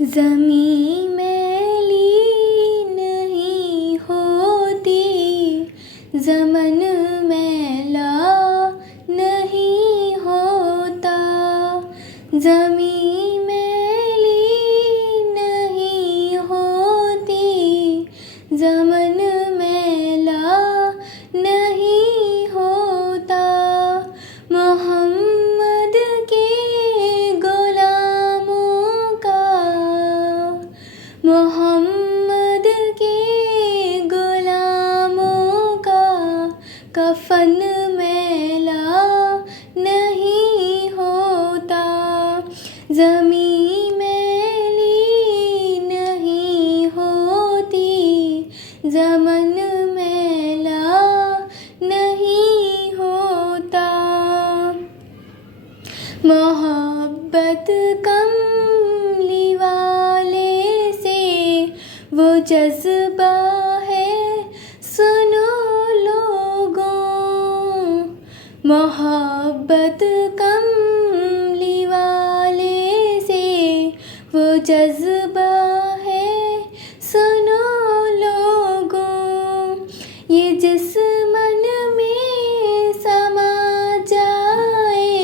ज़मीं मैली नहीं होती, ज़मन मैला नहीं होता। ज़मीं मैली नहीं होती, ज़मन मैला नहीं होता। मोहम्मद के गुलामों का, मोहम्मद के गुलामों का कफन मैला नहीं होता। ज़मीं मैली नहीं होती, ज़मन मैला नहीं होता। मोहब्बत कमली वाले से वो जज्बा है, सुनो लोगों। मोहब्बत कमली वाले से वो जज्बा है, सुनो लोगों। ये जिस मन में समा जाए,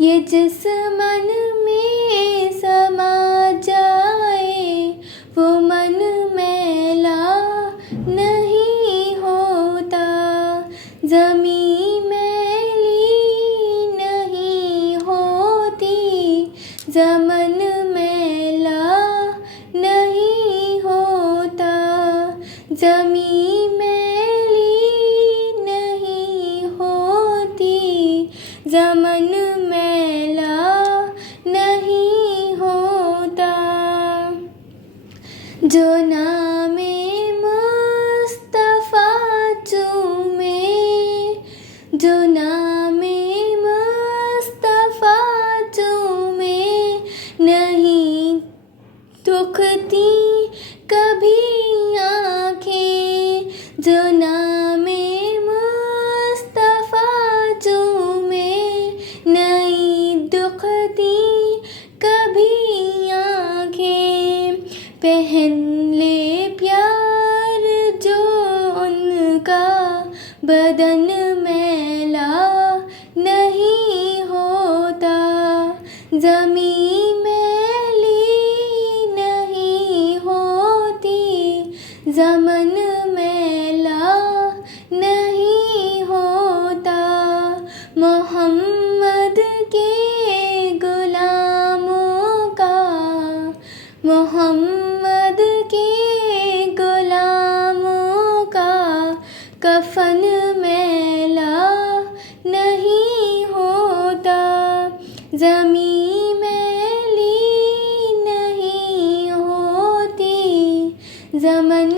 ये जिस मन में समा जाए, वो मन मैला नहीं होता। ज़मीं मैली नहीं होती, ज़मन मैला नहीं होता। ज़मीं मैली नहीं होती, ज़मन मैला नहीं होता। जो नामे मुस्तफ़ा चूमे, जो नामे मुस्तफ़ा चूमे, नहीं दुखती कभी आँखें। जो नामे मुस्तफ़ा चूमे, नहीं दुखती कभी आँखें। पहन ले प्यार जो उनका, बदन मैला नहीं होता। ज़मीं मैली नहीं होती, ज़मन मैला नहीं होता। मोहम्मद के गुलामों का, मोहम्मद के गुलामों का कफन मैला नहीं होता। ज़मीं मैली नहीं होती, ज़मन